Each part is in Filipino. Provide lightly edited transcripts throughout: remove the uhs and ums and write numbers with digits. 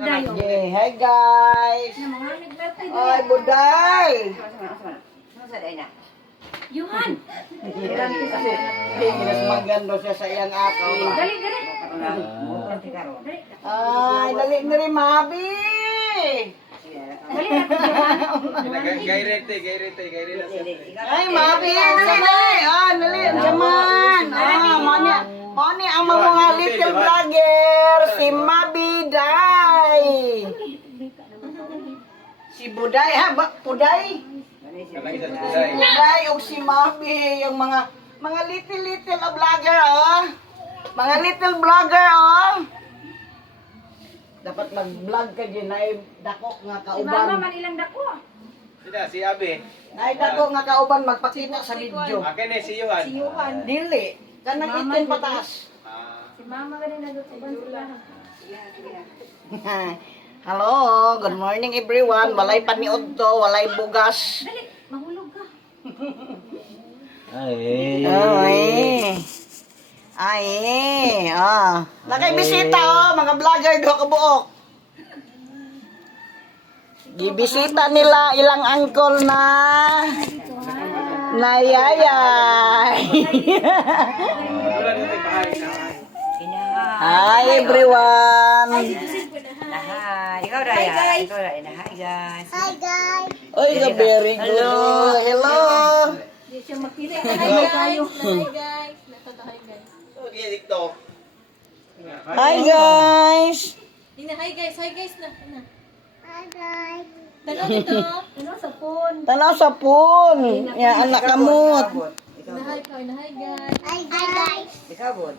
Okay, hi guys! Ay, buday! Yuhan! Kasi, mas maganda siya sa iyang aki. Dali, dali! Ay, dali na rin, Mabi! Dali natin, Gairete. Ay, Mabi! Dali! Ah, dali! Jaman! Ah, mani ang mga little vlogger! Si Mabi Day! Si Buday, ha? Puday? Buday o si Mabi, yung mga little vlogger, oh. Mga little vlogger, oh. Dapat mag-vlog ka din, ay dako nga Si kauban. Mama man ilang dako. Sida, si Abe. Ay dako nga kauban, magpakita sa video. Akin eh, si Johan. Si Yuhan. Dili, kanang itin pataas. Si Mama ganin nagtutuban sila. Hello, good morning everyone. Walay paniod to, walay bugas. Dali, mahulog ka. Ay, Nakay bisita oh, mga vlogger do kabuok. Gibisita nila ilang uncle na nayayay. Hi everyone. Ikaw dah ya. Ikaw dah ya. Hi guys. Oy, very good. Hello. Di siya makita. Hi kayo. Okay, TikTok. Hi guys. Ina, hi guys na. Tanaw dito. Tanaw sa phone. Tanaw sa phone. Ya anak kamot. Ina, hi ka. Ina, hi guys. Ikaw bud.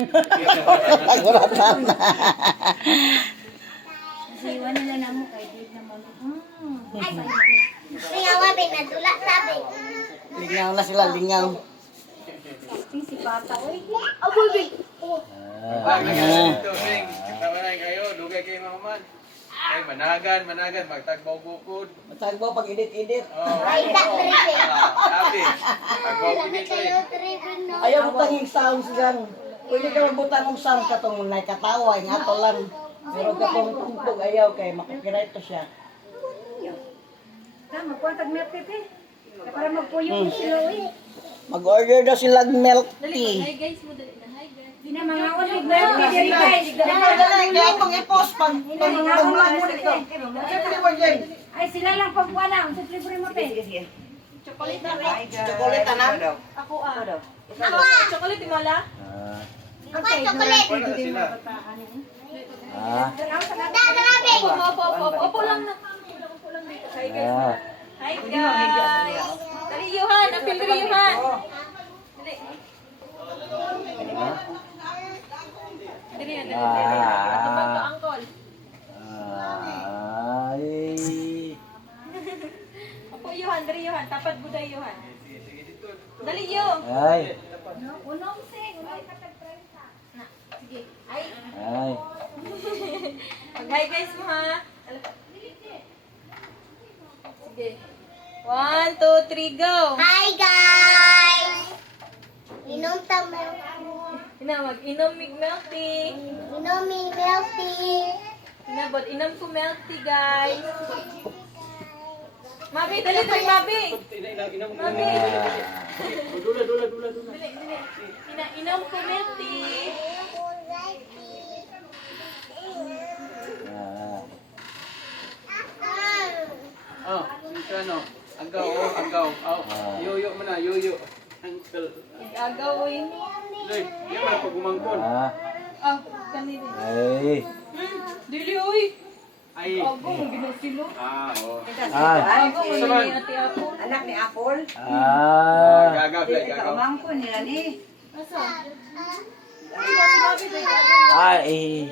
Naguratan na. Kasi iwan nila na mo kay Dave naman. Lingaw na sila, lingaw. Si Papa, oy. Aboy, wait. Tawanan kayo, dugay kayo mahuman. Ay, managan, magtagbaw bukod. Matagbo pag edit-edit. Abe, tagbaw kinito eh. Ayaw mo tanging sound silang. Pwede ka mabutan ng sound katong nakatawa, nga to lang. Pero katong tugtog ayaw kay makakirito siya. Tama, magkuwantag milk tea, eh. Para magpuyong sila, oy. Mag-order daw sila milk Dali, tea. hi guys mo, dali na, hi guys. Di na mga ulit milk tea, dali guys. Dali, kaya itong i-post pag mag-vlog mo dito. Siyempre mo dyan. Ay, sila lang pagkuha lang. Sa libre mo, te. Chocolate na. Chocolate na? Ako, ah. Ako. Chocolate, imala? Okay, chocolate. Wala na sila. Opo lang na. Opo lang dito. Hi guys. Hi guys. Dali, Yuhan. Apil dali, Yuhan. Dali. Dali yan, dali. Atubang to, angkol. Opo, Yuhan. Dali, Yuhan. Tapat buday, Yuhan. Dali, Yu. Unong sing. Unong katag-prenta. Na, sige. Ay. Mag-hi guys mo, ha? Sige. 1, 2, 3, go! Hi guys! Inom ta milk Mag-inom mig milk tea. Inoming milk tea. Inom ko milk tea, guys. Mabi, dali tayo, Mabi. Mabi. Dali. Inom ko milk tea. Oh, ito ano? Agaw. Yoyo mo na, yoyo. Uncle. Agawin. Loy, yan man pag umangkon. Kanina. Ay. Dili, uy. Ay. Agong, ginasilo. Oo. Agong, ni ate ako. Anak ni Apple. Gagaw, Ikaw gagaw. mangko nila ni. Asa? Ay.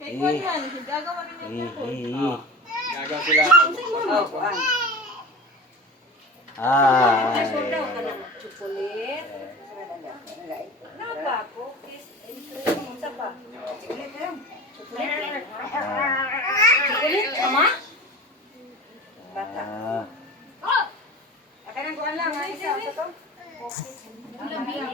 Kay Kwan yan. Gagawa rin ako. Gagaw sila. Ay, huwag daw ka na chocolate. Naga ako. Isa pa. Chocolate. Ama? Bata. Akan ang kuan lang, isa sa to. Lamig.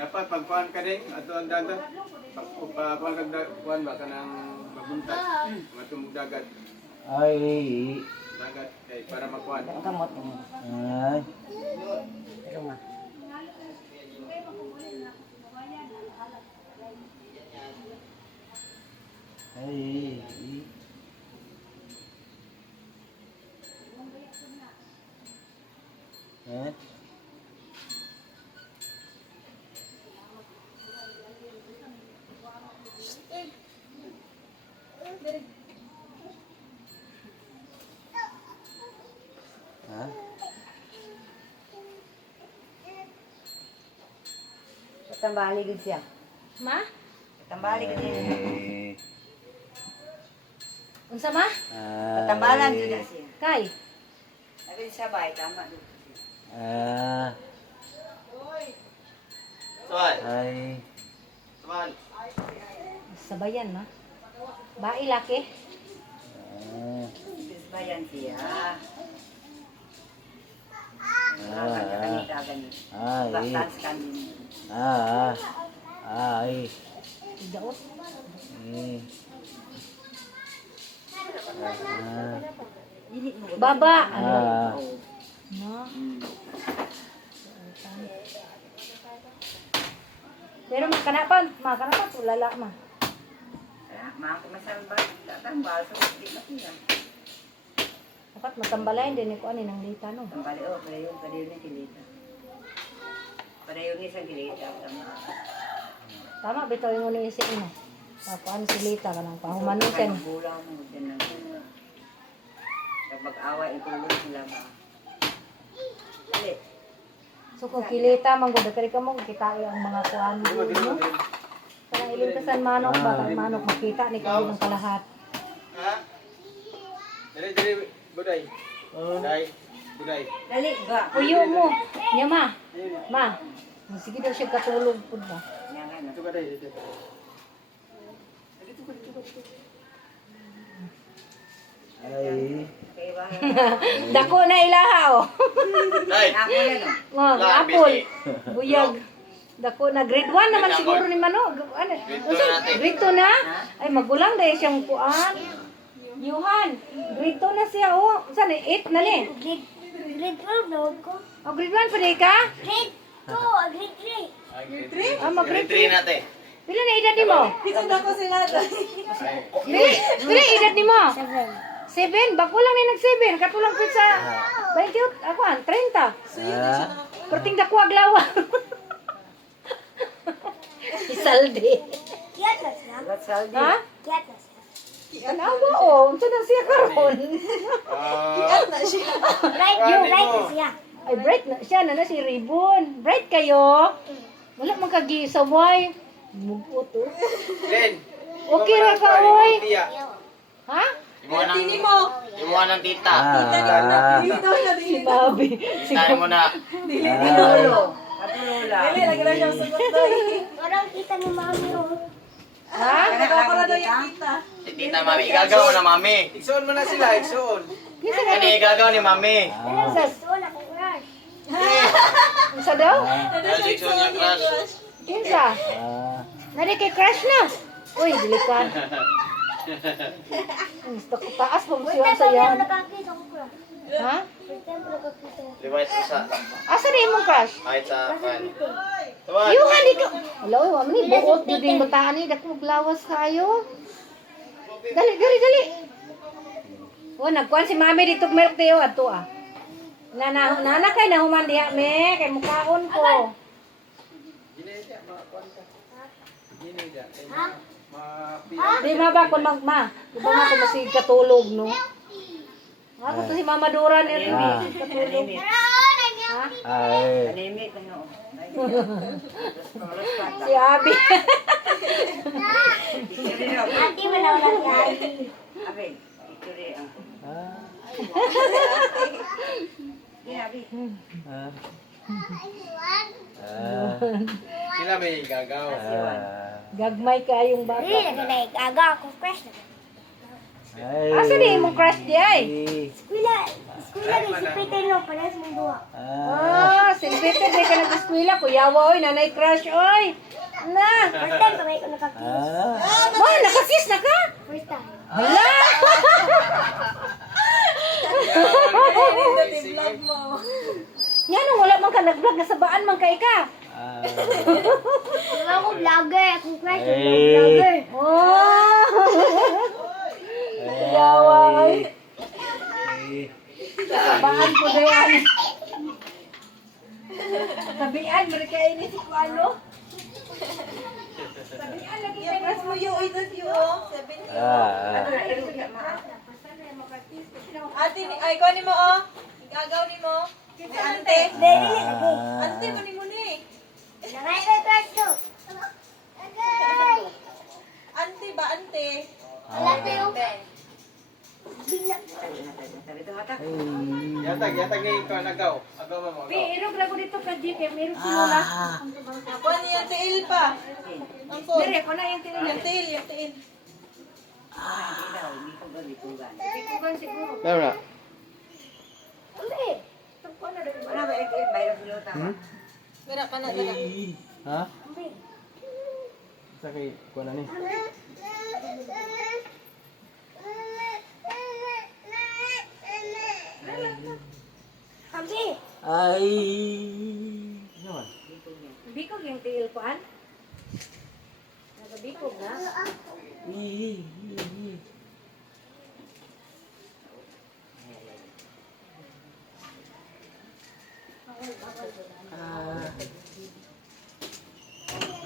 Dapat pagkuhan ka din, ato ang dagat. Pagkuhan ba ka ng magbuntas, matulog dagat. Ay. Dagat, kay para makuhan. Ang kamot mo. Ay. Pero nga. Ay. Eh? Ha? Tambali gud siya. Ma? Tambali gud siya. Ay. Unsa ma? Tambalan gud na siya. Kay. Sabi siya bay tama. Ah. Ay. Sabayan ma. Bae laki. Ah. Bayan siya. Ah. Ay. Baktan sa kanin. Ah. Ay. Daot. Eh. Ah. Baba. Ah. Ma. Pero makanapan tulala ma. Mga kumasamba, tatambal so di na siya. Dapat matambalayan din ko ani nang lita no. Tambali o padayon ni kilita. Padayon ni sa kilita tama. Tama bitaw mo ni si ino. Paano si lita kanang pahumanutin. Bulang mo din na. Kapag away itulog sila ba. Dali. So kung kilita man gud kay ka mo kita ang mga kuan mo. Parang ilintasan manok ba kang manok makita ni kayo ng kalahat. Ha? Dali, buday. Buday. Dali ba? Puyo mo. Nya ma. Ma. Sige daw siya katulog pud ba. Yan nga na. Ito ka dito. Ay. Okay ba? Dako na ilahaw. Ako yan o. Oh, apple. Buyag. Dako na grade 1 naman siguro ni Mano. Ano? Grade 2 na? Ay magulang dahil siyang kuan. Yuhan, grade 2 na siya oh. Saan 8 na ni? Grade 12 na ko. Oh, grade 1 pa di ka? Grade 2, grade 3. Ah, mag-grade 3 natin. Pila na edad ni mo? Pila edad ni mo? 7. Bako lang ni nag 7. Katulang ko sa 20. Ako 30. Ah. Perting dako aglawa. Isaldi. Kiyat na siya. Ba't saldi? Ha? Kiyat na siya. Anawa oh, unsa na siya karon? Right, you right na siya. Ay bright na siya na si Ribbon. Bright kayo. Wala man kagisaway. Mugot oh. Len. Okay ra ka oy. Ha? Imuha ng tita. Ah. Si Bobby. Tayo mo na. Katulo. Katulo lang. Parang kita ni mami oh. Ha? Si tita mami. Igagaw na mami. Igsoon mo na sila, igsoon. Ano igagaw ni mami? Sas. Ito na ko crush. Unsa daw? Ano si igsoon niya crush? Kinsa? Ah. Nari kay crush na. Uy, dilikan. Gusto ko taas pag siya sa Pero yan. nakakita ko crush. Ha? First time ko nakakita. Liwait ko sa... Asa na imong crush? Kahit sa... Kan. Yuhan di ka. Hello, wa man ni buot di din bataan ni dako glawas kayo. Dali. Oh, nagkuan si mami dito milk tayo ato ah. Nana kay nahuman diha me kay mukaon ko. Di ba kun magma? Di ba nga ko masig katulog no? Ako to si Mama Dora ni Ah. katulog. Ha? Ay. Kanimik ano. Si Abi. Ate mo na ulat yan. Abi, ito rin ang. Ah. Abi. Ah. Ah. Sila may igagaw. Ah. Gagmay kayong bata. Hindi na ginagawa ko crush na. Ay. Asa di imong crush di ay? Eskwela ni si Peter no, parehas mong duha. Si Peter di ka nag-eskwela. Kuyawa, oy, nanay crush, oy. Na. First time kamay ko nakakiss. Ma, nakakiss na ka? First time. Hala! Yan, wala man ka nag-vlog, nasabaan man kay ka. Wala akong vlogger. Akong crush Ay. yung vlogger. Oh! Kuyawa, oy. Nasabaan ko na yan. Sabihan, marika ini si Kuano. Sabihan, lagi kayo. Mas mo yung itas yung. Ate, ay, ko ni mo, oh. Gagaw ni mo. Ante. Ante, muni muni. Nangay na crush no. Agay. Ante ba, ante? Wala pa yung bigla. Yatag ni ikaw agaw. Agaw mo. Pero grago dito ka, Jeep. Meron sinula. Ako ni yung tiil pa. Ang phone. Dire, ako na yung tinanong. Yung tiil, yung tiil. Ikugan siguro. Meron na. Uli. Wala ba bayro minuta? Wala ka na, wala. Ha? Sakay ko na ni. Abi. Ay. Bikog yung tiil paan? Nagabikog na?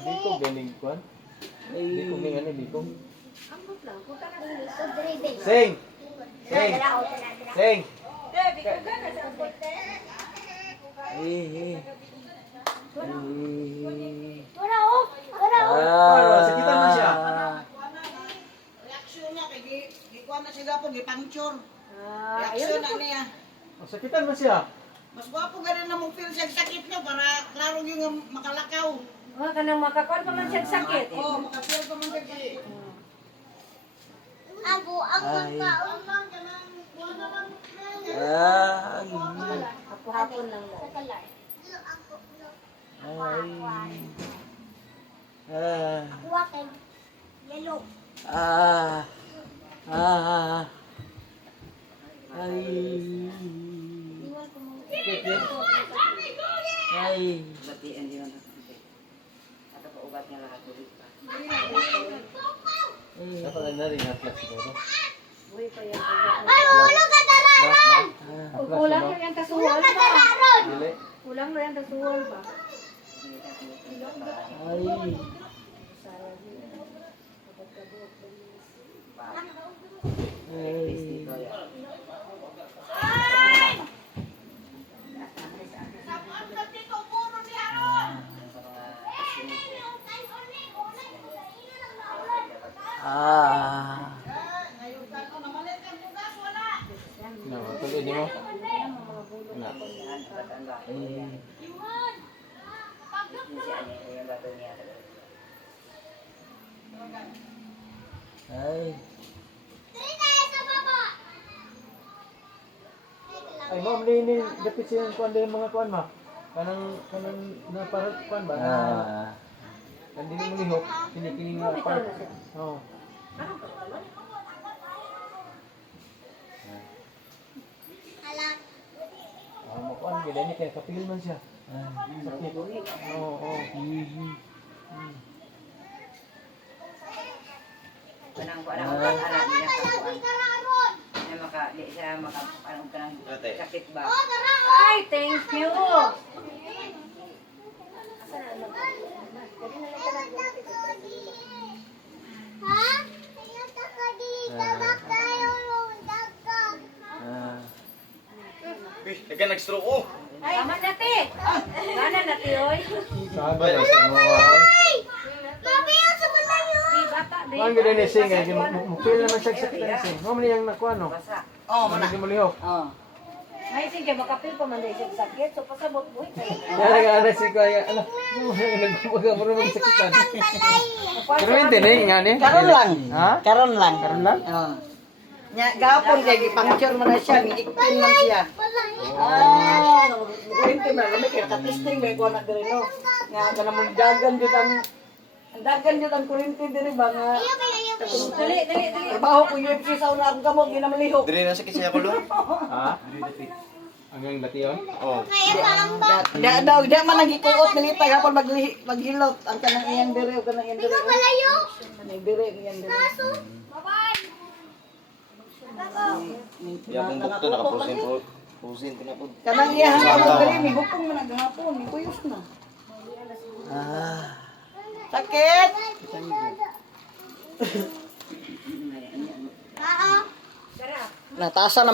Bikog ganing kwan. Bikog ning ano bikog. Ambot lang. Punta na rin. So, driven. Sing. Sing. Dala ako tinadala. Sing. Wala oh. Wala oh. Sakitan man siya. Reaksyon niya kay di ko na siya gapon gipuncture. Ayun Reaksyon na niya. Sakitan man siya. Mas gwapo ganun na mong feel siya sakit niya para klaro yung makalakaw. Mga kanang makakuan pa man siya sakit. Oh, makapil pa man siya sakit. Ako ang magkaon. Hapon lang Sa kalar. Ako akin. Yellow. Iwan ko mo. Batiin din ang At pa ugat nga lahat ulit pa. Dapat na rin na-flash siguro. Uy, pa yan. Ay, ulo ka tararon! Kulang na yan tasuhol Ulo ka pa. tararon! Dili. Kulang na yan tasuhol pa. No, tuloy di mo. Na. Ay, ma'am, ni dapat siyang kuan din mga kuan ma. Kanang na para kuan ba? Hindi mo lihok, kini nga part. Oh. Mo kuan gid ni kay kapil man siya. Sakit. Oo. Kanang ko anak anak niya kakuan. Na maka di siya maka anong kanang sakit ba? Ay, thank you. Ha? Ayaw ka dito. Bak tayo nung dagat. Ikaw nag-stroke oh. Ay, tama na te. Gana na te, oy. Sabi na sa mga. Ay! Mami, ang sabon na yun! Di bata, di. Kuan gid ni sing kay mo feel naman siya sakit ni sing. Mo man yang nakuan no. Basa. Oh, Mo mo lihok. Oh. Ay, sige, makapil pa man dahil siya sakit. So, pasabot mo. Kaya nga si kaya ala. Nagbuga mo naman sakitan. Balay! Pero hindi ni nga ni. Karon lang. Ha? Karon lang. Karon lang? Oh. Nya gapon kay gipuncture man na siya, giiktin man siya. Ah, kurinti na kami kaya ka-testing may kuha na diri no. Nga kanamong dagan jud ang dagan jud ang kurinti diri ba nga. Dali, dali, dali. Trabaho ko UFC sa una akong kamot ginamlihok. Dire na sa kisaya ko lo. Ha? Hanggang bation? Oh. Da man lagi kuot nilita gapon maghilot ang kanang iyang diri ug kanang iyang diri. Malayo. Kanang diri iyang diri. Bye-bye. Ya pong bukto naka-pusin ko na po. Kanang iyang kamot diri ni hukong man naghapon ni kuyos na. Sakit. Natasa naman